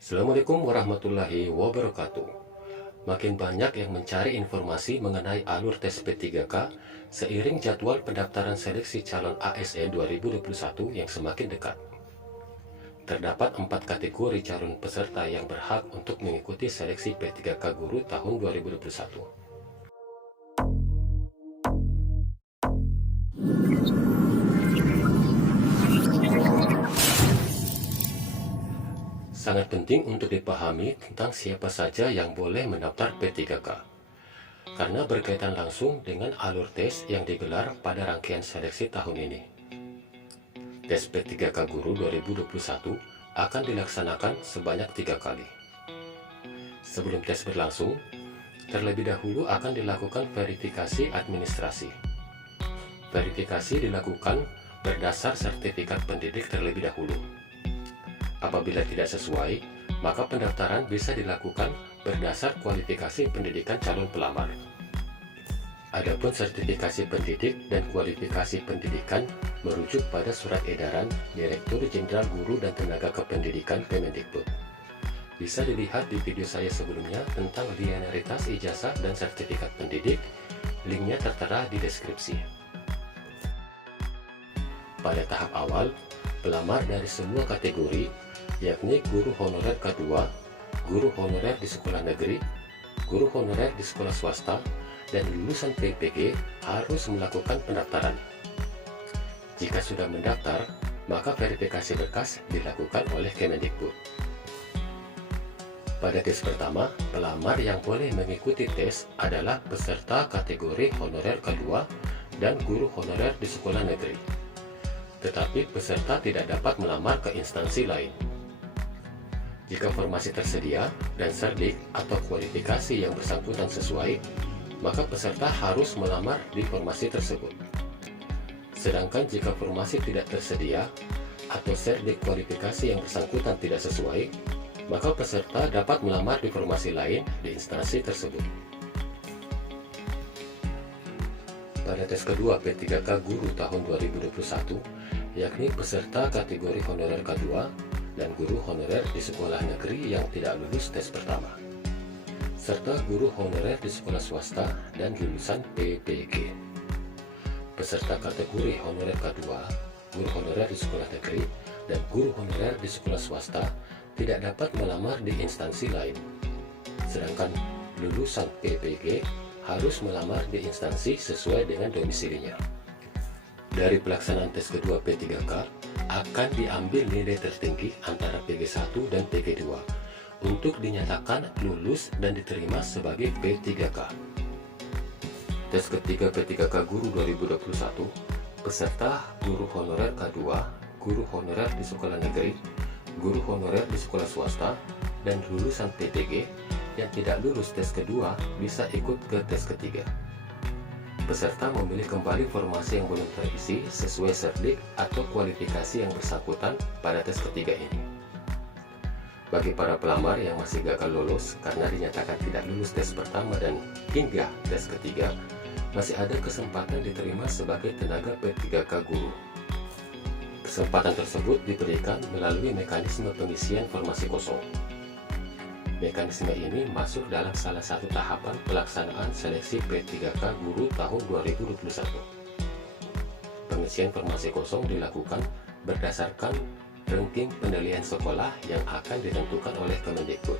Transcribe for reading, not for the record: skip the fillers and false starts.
Assalamualaikum warahmatullahi wabarakatuh. Makin banyak yang mencari informasi mengenai alur tes P3K seiring jadwal pendaftaran seleksi calon ASN 2021 yang semakin dekat. Terdapat 4 kategori calon peserta yang berhak untuk mengikuti seleksi P3K Guru tahun 2021. Sangat penting untuk dipahami tentang siapa saja yang boleh mendaftar P3K, karena berkaitan langsung dengan alur tes yang digelar pada rangkaian seleksi tahun ini. Tes P3K Guru 2021 akan dilaksanakan sebanyak 3 kali. Sebelum tes berlangsung, terlebih dahulu akan dilakukan verifikasi administrasi. Verifikasi dilakukan berdasar sertifikat pendidik terlebih dahulu. Apabila tidak sesuai, maka pendaftaran bisa dilakukan berdasar kualifikasi pendidikan calon pelamar. Adapun sertifikasi pendidik dan kualifikasi pendidikan merujuk pada Surat Edaran Direktur Jenderal Guru dan Tenaga Kependidikan Kemendikbud. Bisa dilihat di video saya sebelumnya tentang linearitas ijazah dan sertifikat pendidik, linknya tertera di deskripsi. Pada tahap awal, pelamar dari semua kategori, yakni guru honorer K2, guru honorer di sekolah negeri, guru honorer di sekolah swasta, dan lulusan PPG harus melakukan pendaftaran. Jika sudah mendaftar, maka verifikasi berkas dilakukan oleh Kemendikbud. Pada tes pertama, pelamar yang boleh mengikuti tes adalah peserta kategori honorer K2 dan guru honorer di sekolah negeri. Tetapi peserta tidak dapat melamar ke instansi lain. Jika formasi tersedia dan serdik atau kualifikasi yang bersangkutan sesuai, maka peserta harus melamar di formasi tersebut. Sedangkan jika formasi tidak tersedia atau serdik kualifikasi yang bersangkutan tidak sesuai, maka peserta dapat melamar di formasi lain di instansi tersebut. Pada tes kedua P3K Guru tahun 2021, yakni peserta kategori honorer K2 dan guru honorer di sekolah negeri yang tidak lulus tes pertama, serta guru honorer di sekolah swasta dan lulusan PPG. Peserta kategori honorer K2, guru honorer di sekolah negeri, dan guru honorer di sekolah swasta tidak dapat melamar di instansi lain. Sedangkan lulusan PPG harus melamar di instansi sesuai dengan domisilinya. Dari pelaksanaan tes kedua P3K, akan diambil nilai tertinggi antara PG1 dan PG2 untuk dinyatakan lulus dan diterima sebagai P3K. Tes ketiga P3K Guru 2021, peserta guru honorer K2, guru honorer di sekolah negeri, guru honorer di sekolah swasta, dan lulusan PPG yang tidak lulus tes kedua bisa ikut ke tes ketiga. Peserta memilih kembali formasi yang belum terisi sesuai serdik atau kualifikasi yang bersangkutan pada tes ketiga ini. Bagi para pelamar yang masih gagal lulus karena dinyatakan tidak lulus tes pertama dan hingga tes ketiga, masih ada kesempatan diterima sebagai tenaga P3K Guru. Kesempatan tersebut diberikan melalui mekanisme pengisian formasi kosong. Mekanisme ini masuk dalam salah satu tahapan pelaksanaan seleksi P3K Guru tahun 2021. Pengisian formasi kosong dilakukan berdasarkan ranking penilaian sekolah yang akan ditentukan oleh Kemendikbud.